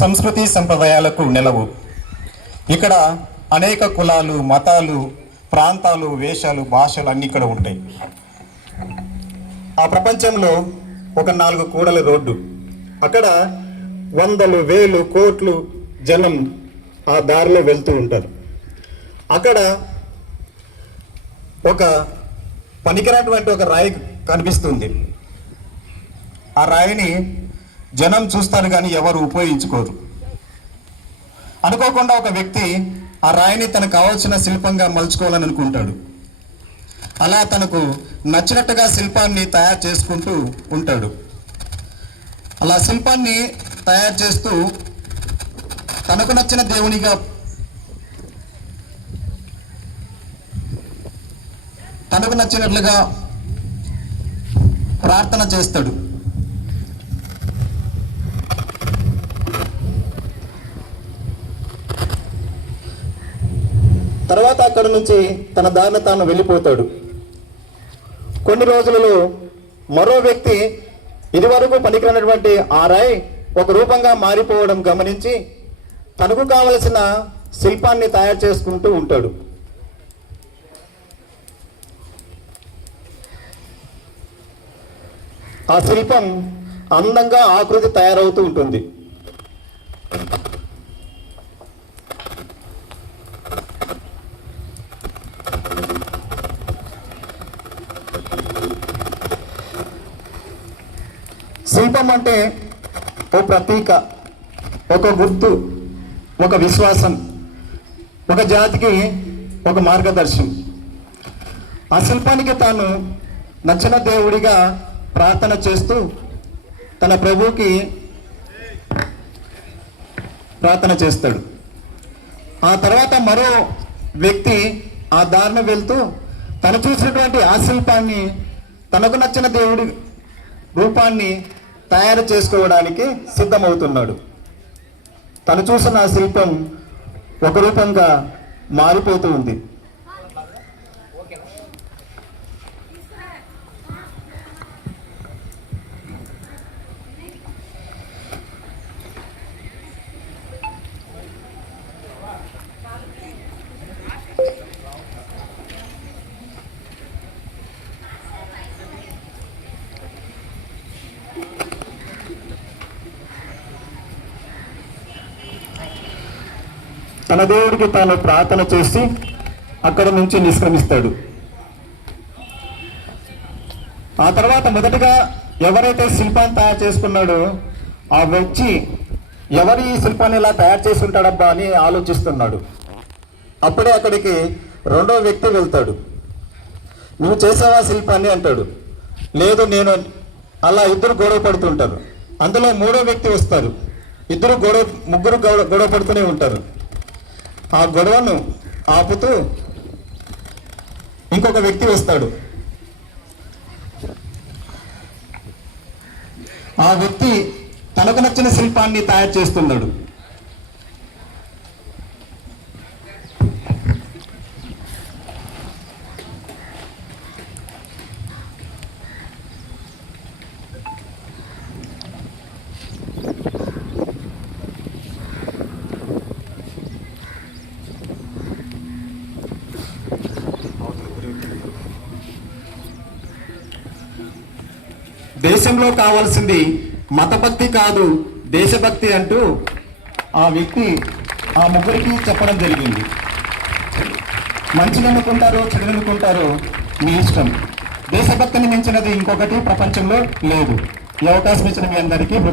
సంస్కృతి సంప్రదాయాలకు నెలవు. ఇక్కడ అనేక కులాలు, మతాలు, ప్రాంతాలు, వేషాలు, భాషలు అన్నీ ఇక్కడ ఉంటాయి. ఆ ప్రపంచంలో ఒక 4 కూడల రోడ్డు. అక్కడ వందలు, వేలు, కోట్లు జనం ఆ దారిలో వెళ్తూ ఉంటారు. అక్కడ ఒక పనికిరానటువంటి ఒక రాయి కనిపిస్తుంది. ఆ రాయిని జనం చూస్తారు కానీ ఎవరు ఉపయోగించుకోరు. అనుకోకుండా ఒక వ్యక్తి ఆ రాయిని తనకు కావాల్సిన శిల్పంగా మలుచుకోవాలని అనుకుంటాడు. అలా తనకు నచ్చినట్టుగా శిల్పాన్ని తయారు చేసుకుంటూ ఉంటాడు. అలా శిల్పాన్ని తయారు చేస్తూ తనకు నచ్చిన దేవునిగా తనకు నచ్చినట్లుగా ప్రార్థన చేస్తాడు. తర్వాత అక్కడి నుంచి తన దారిన తాను వెళ్ళిపోతాడు. కొన్ని రోజులలో మరో వ్యక్తి ఇదివరకు పనికిరానటువంటి ఆ రాయి ఒక రూపంగా మారిపోవడం గమనించి తనకు కావలసిన శిల్పాన్ని తయారు చేసుకుంటూ ఉంటాడు. ఆ శిల్పం అందంగా ఆకృతి తయారవుతూ ఉంటుంది. శిల్పం అంటే ఒక ప్రతీక, ఒక గుర్తు, ఒక విశ్వాసం, ఒక జాతికి ఒక మార్గదర్శనం. ఆ శిల్పానికి తాను నచ్చిన దేవుడిగా ప్రార్థన చేస్తూ తన ప్రభువుకి ప్రార్థన చేస్తాడు. ఆ తర్వాత మరో వ్యక్తి ఆ దారిన వెళ్తూ తను చూసినటువంటి ఆ శిల్పాన్ని తనకు నచ్చిన దేవుడి రూపాన్ని తయారు చేసుకోవడానికి సిద్ధమవుతున్నాడు. తను చూసిన ఆ శిల్పం ఒక రూపంగా మారిపోతూ ఉంది. తన దేవుడికి తాను ప్రార్థన చేసి అక్కడి నుంచి నిష్క్రమిస్తాడు. ఆ తర్వాత మొదటగా ఎవరైతే శిల్పాన్ని తయారు చేసుకున్నాడో ఆ వ్యక్తి ఎవరు ఈ శిల్పాన్ని ఇలా తయారు చేసి ఉంటాడబ్బా అని ఆలోచిస్తున్నాడు. అప్పుడే అక్కడికి రెండో వ్యక్తి వెళ్తాడు. నువ్వు చేసావా శిల్పాన్ని అంటాడు. లేదు నేను. అలా ఇద్దరు గొడవ పడుతుంటారు. అందులో మూడో వ్యక్తి వస్తారు. ముగ్గురు గొడవ పడుతూనే ఉంటారు. ఆ గొడవను ఆపుతూ ఇంకొక వ్యక్తి వస్తాడు. ఆ వ్యక్తి తనకు నచ్చిన శిల్పాన్ని తయారు చేస్తున్నాడు. దేశంలో కావాల్సింది మతభక్తి కాదు దేశభక్తి అంటూ ఆ వ్యక్తి ఆ ముగ్గురికి చెప్పడం జరిగింది. మంచిని అనుకుంటారో చెడుని అనుకుంటారో మీ ఇష్టం. దేశభక్తిని మించినది ఇంకొకటి ప్రపంచంలో లేదు. ఈ అవకాశం ఇచ్చిన మీ అందరికీ